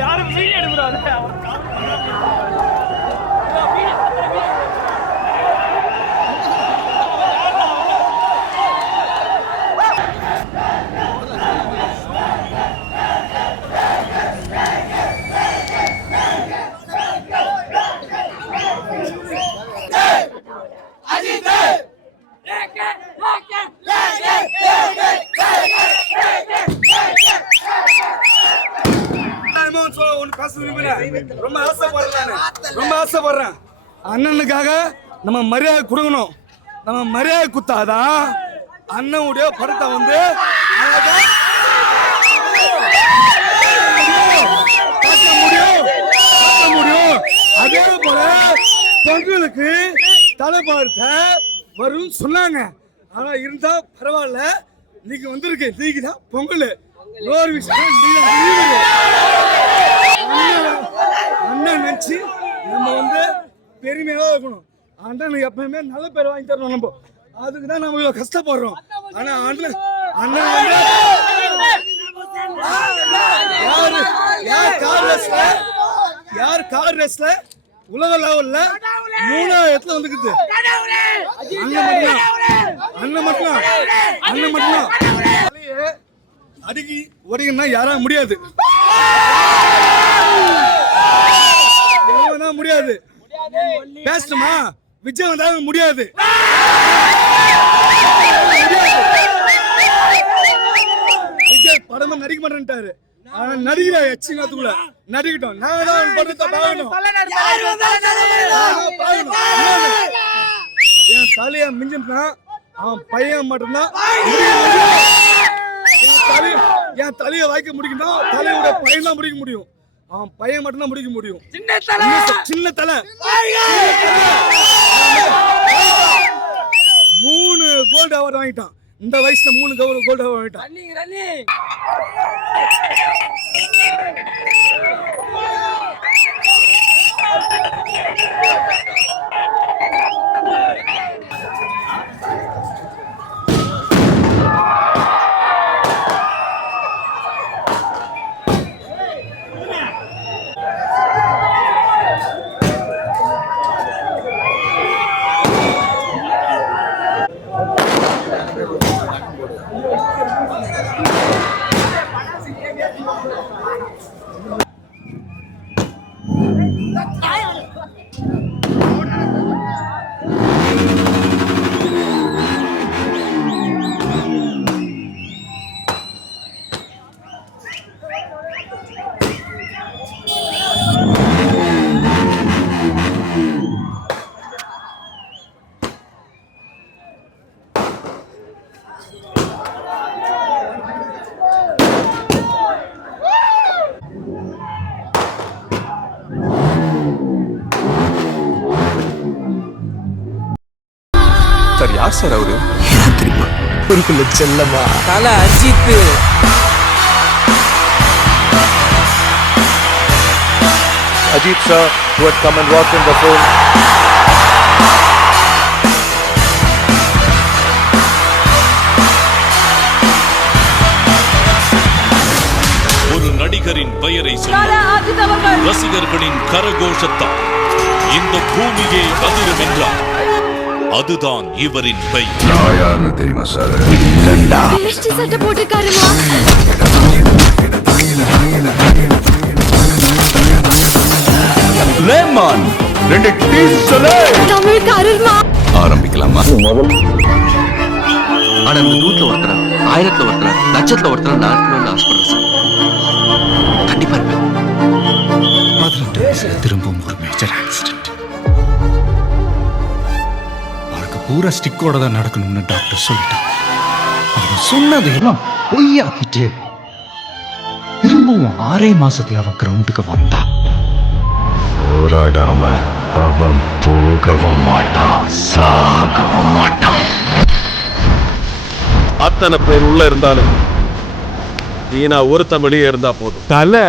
யாரும் வீடியோ எடுக்கிறாங்க. ரொம்ப ஆசைப்படுறேன். அண்ணனுக்காக நம்ம மரியாதை கொடுக்கணும். நம்ம மரியாதை குத்தாதான் அண்ணனுடைய படத்தை வந்து முடியும். அதே போல பொங்கலுக்கு தலைப்பாடுத்த வரும் சொன்னாங்க. ஆனா இருந்தா பரவாயில்ல, இன்னைக்கு வந்திருக்கு. இன்னைக்கு தான் பொங்கல். ஒரு விஷயம் அண்ணன் நினைச்சு நம்ம வந்து பெருமையாக இருக்கணும். அண்ணனுக்கு எப்பவுமே நல்ல பேர் வாங்கி தரணும். நம்ம அதுக்கு தான் நம்ம இவ்வளவு கஷ்டப்படுறோம். ஆனா அண்ணன் யார் கார் ரேஸ்ல உலக லெவல்ல 3வது இடத்துல வந்துக்குது. அண்ணன் மட்டும் அடிக்கி உடைக்கணும்னா யாரா முடியாது. முடியாது பேசணுமா? விஜய் வந்தாங்க முடியாது. விஜய் படமா நடிக்க மாட்டேன்ட்டாரு. நடிக்கிற எச்சிங்கத்துக்குள்ள நடிக்கட்டும். நாங்க தான் படத்தை பார்க்கணும். என் தலைய மிஞ்சினா அவன் பையன் மட்டும்தான். என் தலையை வாய்க்க முடிக்கணும். தலையோட பையன் தான் முடிக்க முடியும். அவன் பையன் மட்டும்தான் முடிக்க முடியும். சின்ன தலை 3 கோல்டு அவார்டு வாங்கிட்டான். இந்த வயசுல 3 கோல்டு அவார்டு வாங்கிட்டான். சார் யார் சார் அவரு? தெரியுமா? ஒரு செல்லமா Thala Ajith. Ajit sir, who had come and walked in the film. ஒரு நடிகரின் பெயரை சொன்ன ரசிகர்களின் கரகோஷத்தால் இந்த பூமியே அதிரும் என்றார். அதுதான் இவரின் பெயர். யாருன்னு தெரியுமா சார்? வேஷ்டி சட்டை போட்டுக்காருமா. லேமான் 2 டீ சொல்லு. தமிழ்காரர்மா. ஆரம்பிக்கலாமா? ஆனா இந்த 100ல ஒருத்தர, 1000ல ஒருத்தர, லட்சத்துல ஒருத்தர நான் இருக்கணும்னு ஆசைப்படுறேன் சார். கண்டிப்பா இருப்பேன். திரும்பவும் ஒரு மேஜர் ஆக்சிடென்ட். பூரா ஸ்டிக்கோட தான் நடக்கணும்னு டாக்டர் சொல்லிட்டான். அவன் சொன்னது எல்லாம் பொய்யாக்கிட்டு திரும்பவும் 6 மாசத்துல அவன் கிரவுண்டுக்கு வந்தா. அவன் போகவும் மாட்டான், சாகவும் மாட்டான். அத்தனை பேர் உள்ள இருந்தாலும் நீ நான் ஒருத்தன் வெளியே இருந்தா போதும். தலை